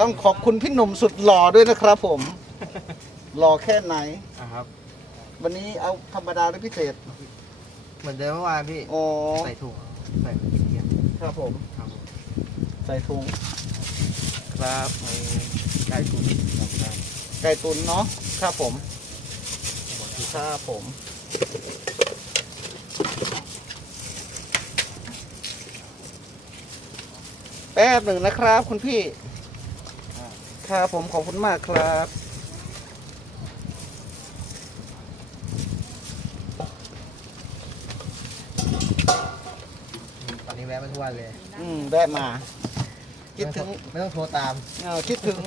ต้องขอบคุณพี่หนุ่มสุดหล่อด้วยนะครับผม หล่อแค่ไหนอะครับ วันนี้เอาธรรมดาหรือพิเศษเหมือนเดิมเมื่อวานพี่ อ๋อใส่ถุงใส่กระเทียมครับผม ครับผมใส่ถุงครับมีไก่ตุ๋นสองจานไก่ตุนเนาะครับผมครับผม แป๊บหนึ่งนะครับคุณพี่ ครับผมขอบคุณมากครับตอนนี้แวะมาทุกวันเลย อืมได้มา คิดถึงไม่ต้องโทรตามเอ่อคิดถึง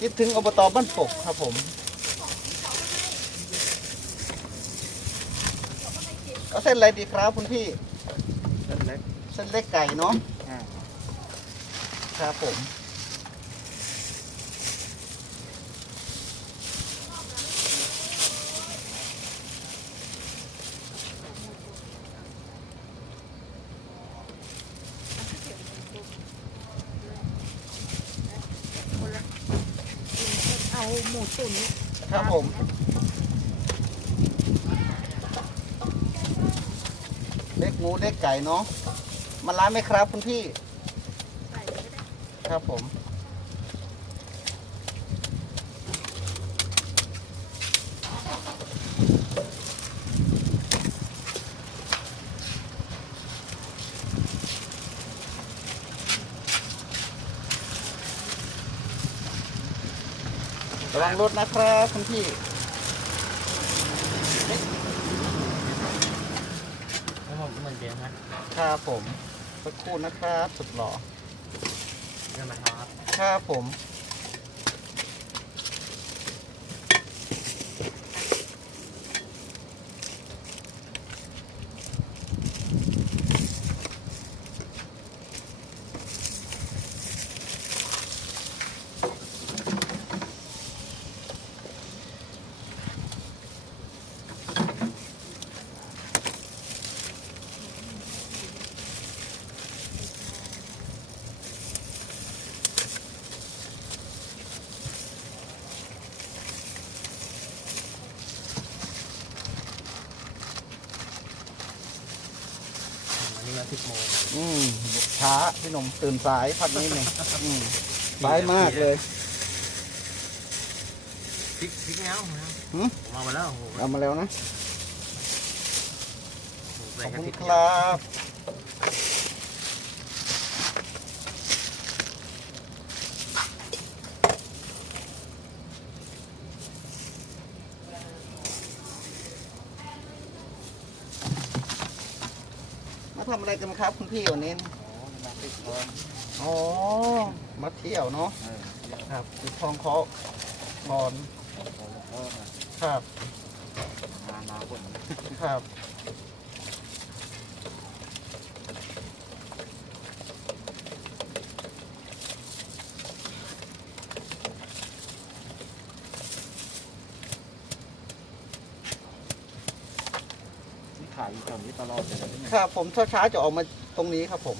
คิดถึงอบตบ้านปกครับผมเอาเส้นอะไรดีครับคุณพี่ เส้นเล็ก เส้นเล็กไก่เนาะอ่าครับผม เอา หมูตุ๋นครับผม เล็กหมูเล็กไก่เนาะมาร้านไหมครับคุณพี่ใส่ก็ได้ครับผม ระวังรถนะครับคุณพี่แล้วผมเหมือนเดิมฮะครับผมสักครู่นะครับ สุดหล่อเรื่องมาครับครับผม สิบโมงอืมช้าพี่หนุ่มตื่นสายพักนี้หนึ่งอืมสายมากเลยพริกพริกแง้วนะหืมผมเอามาแล้วโอ้โหเอามาแล้วนะ ใส่ขอบกระคุณพริกครับ ทำอะไรกันครับคุณพี่วันนี้มาติดคออ๋อมาเที่ยวเนาะเออครับอยู่คลองเคาะบอลเออครับมามาคนครับายอยู่แถวนี้ตลอดเลยนะครับผมเช้าๆจะออกมาตรงนี้ครับผม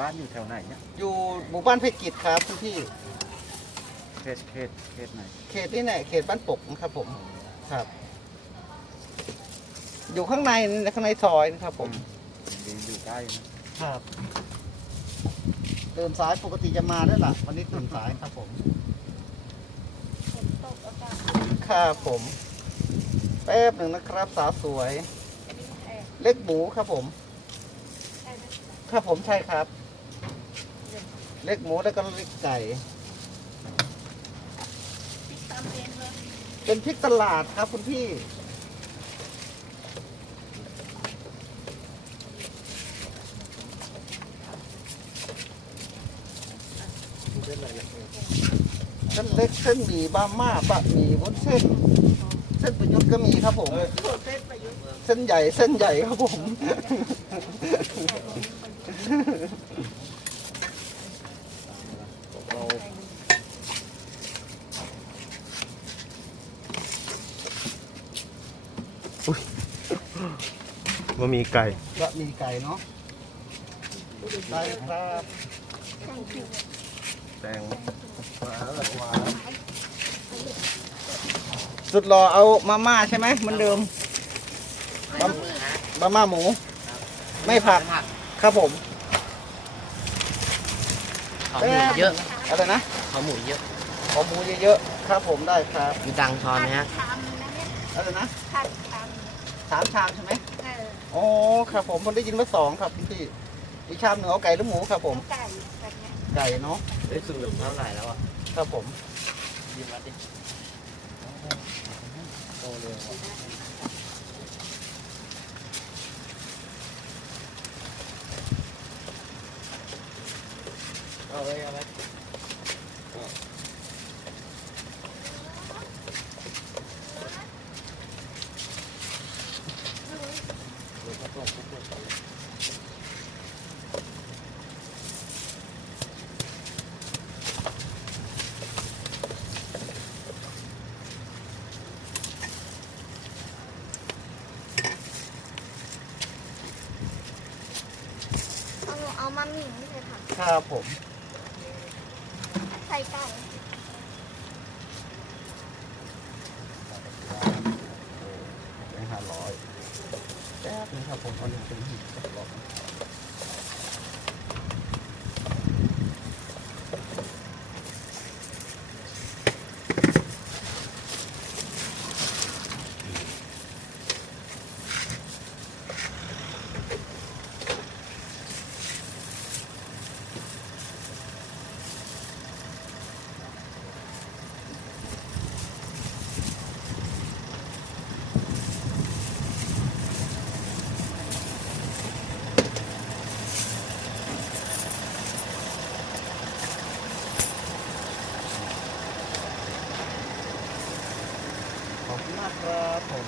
บ้านอยู่แถวไหนเนี่ยอยู่หมู่บ้านเพชรกิจครับคุณพี่เขตเขตเขตไหนเขตนี่แหละเขตบ้านปกนะครับผมครับ อยู่ข้างในนี่ข้างในซอยนะครับผมดีอยู่ใกล้นะครับตื่นสายปกติจะมาด้วยล่ะวันนี้ตื่นสายครับผมฝนตกอากาศ ครับผม แป๊บหนึ่งนะครับ สาวสวย เล็กหมูครับผม ครับผมใช่ครับ เล็กหมูแล้วก็เล็กไก่ เป็นพริกตลาดครับคุณพี่ เส้นเล็กเส้นหมี่บาม่าบะหมี่วุ้นเส้น ส้นประยุทธ์ก็มีครับผม เส้นประยุกต์เส้นใหญ่เส้นใหญ่ครับผมเราบะหมี่ไก่บะหมี่ไก่เนาะได้ครับ แตงมาแล้วมาแล้ว สุดรอเอามาม่าใช่ไหมเหมือนเดิมมาม่าหมู ไม่ผักผักครับผมขอหมูเยอะอะไรนะขอหมูเยอะขอหมูเยอะๆครับผมได้ครับมีตังค์ทอนไหมฮะทำนะเนี่ยอะไรนะผัดทสามชามใช่ไหมำเอออ๋อครับผมผมได้ยินว่าสองครับพี่อีกชามหนึ่งเอาไก่หรือหมูครับผมไก่แบบเนี้ยไก่เนาะได้สูงเท่าไหร่แล้วอะครับผมยืมมาดิ โตเร็วว่ะ เอาไว้เอาไว้ เอาเอามาหมิ่งเลย ครับผม ใส่ไก่ เป็นห้าร้อยแป๊บนึงครับผมเอาหนึ่งเป็นหินกระบอก ขอบคุณมากครับผม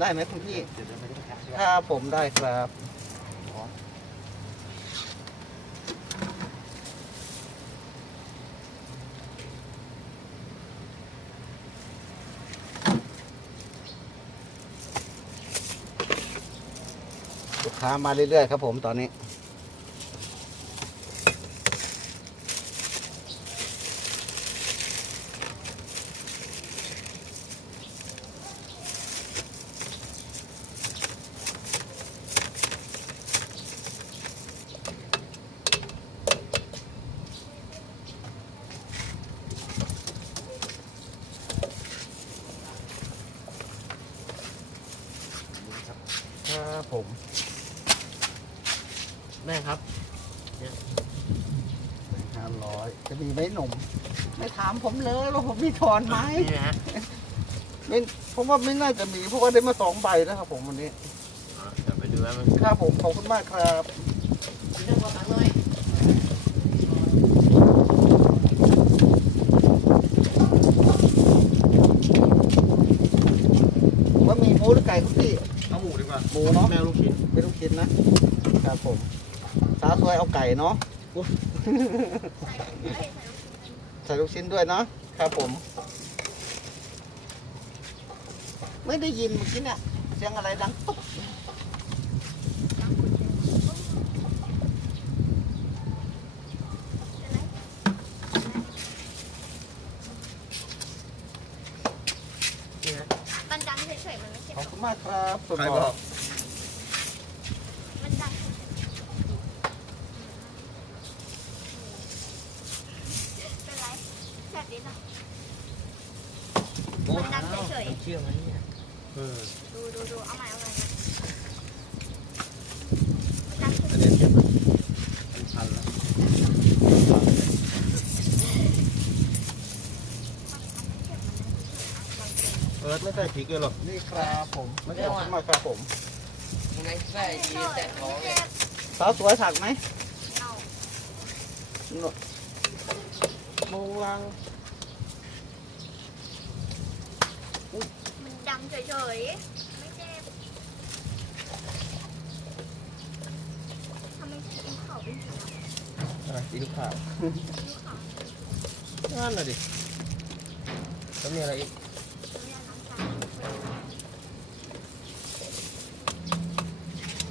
ได้ไหมคุณพี่ถ้าผมได้ครับลูกค้ามาเรื่อยๆครับผมตอนนี้ ครับผม แม่ครับ ห้าร้อยจะมีไหมหนุ่ม ไม่ถามผมเลยว่าผมมีทอนไหมนี่นะฮะไม่ผมว่าไม่น่าจะมีเพราะว่าได้มาสองใบนะครับผมวันนี้อ๋อเดี๋ยวไปดูว่ามันครับผมขอบคุณมากครับเรื่องความตังค์หน่อยว่ามีหมูหรือไก่คุณพี่เอาหมูดีกว่าหมูเนาะแมวลูกชิ้นไม่ต้องคิดนะครับผมสาวสวยเอาไก่เนาะ ใส่ลูกชิ้นใส่ ลูกชิ้นด้วยเนาะครับผม ไม่ได้ยินเมื่อกี้เนี่ยเสียงอะไรดังปุ๊บนี่ฮะมันดังเฉยๆมันไม่ใช่ขอบคุณมากครับสุดใครหบล่อ อก มันดังเป็นไรแซ่บดีเนาะมันดังเฉย เชื่อไหมเนี่ย เออ ๆดูดูดูเอาใหม่เอาใหม่นะมันดัง เฉอันยนี้เทียบเป็นพันละเอิร์ธไม่ใส่พริกเลยหรอนี่ครับผมไม่ได้ขอบคุณมากครับผมยังไงใส่ดีแต่ท้องเลยสาวสวยถักไหมๆเอาหนวดมวังมันดังเฉยๆไม่เจ็บทำไม กินข้าวเป็นสีอะกินข้าวขาวนั่นน่ะดิแล้วมีอะไรอีก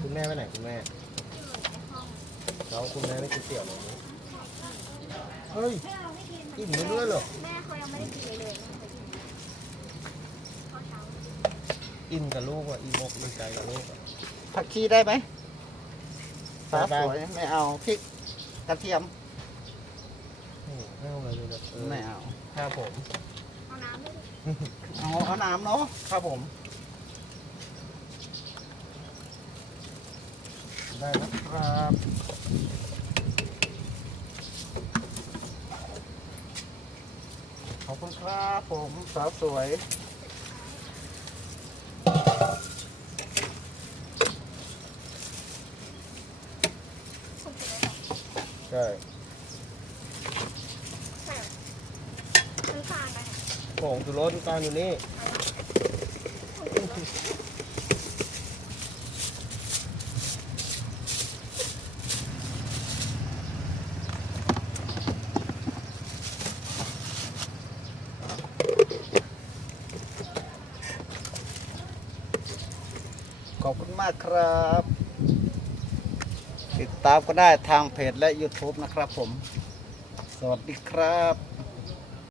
คุณแม่ไปไหนคุณแม่แล้วคุณแม่ไม่กินเตี๋ยวเหรอเฮ้ยอิ่มไม่ด้วยเหรอแม่เขายังไม่ได้กินเลยเลยข้าวเช้าอิ่มกับลูกอะอิ่มอกอิ่มใจกับลูกอะผักชีได้ไหม สาวได้สวยไม่เอาพริกกระเทียมโอ้โหไม่เอาอะไรเลยนะเออไม่เอาครับผม เอาน้ำด้วยเอาเอาน้ำเนาะครับผม ได้นะครับขอบคุณครับผมสาวสวย สุกไปเลย ใช่ใส่ซื้อฟางกันผงชูรสตอนอยู่นี่ขอบคุณมากครับติด ตามก็ได้ทางเพจและ YouTube นะครับผม สวัสดีครับ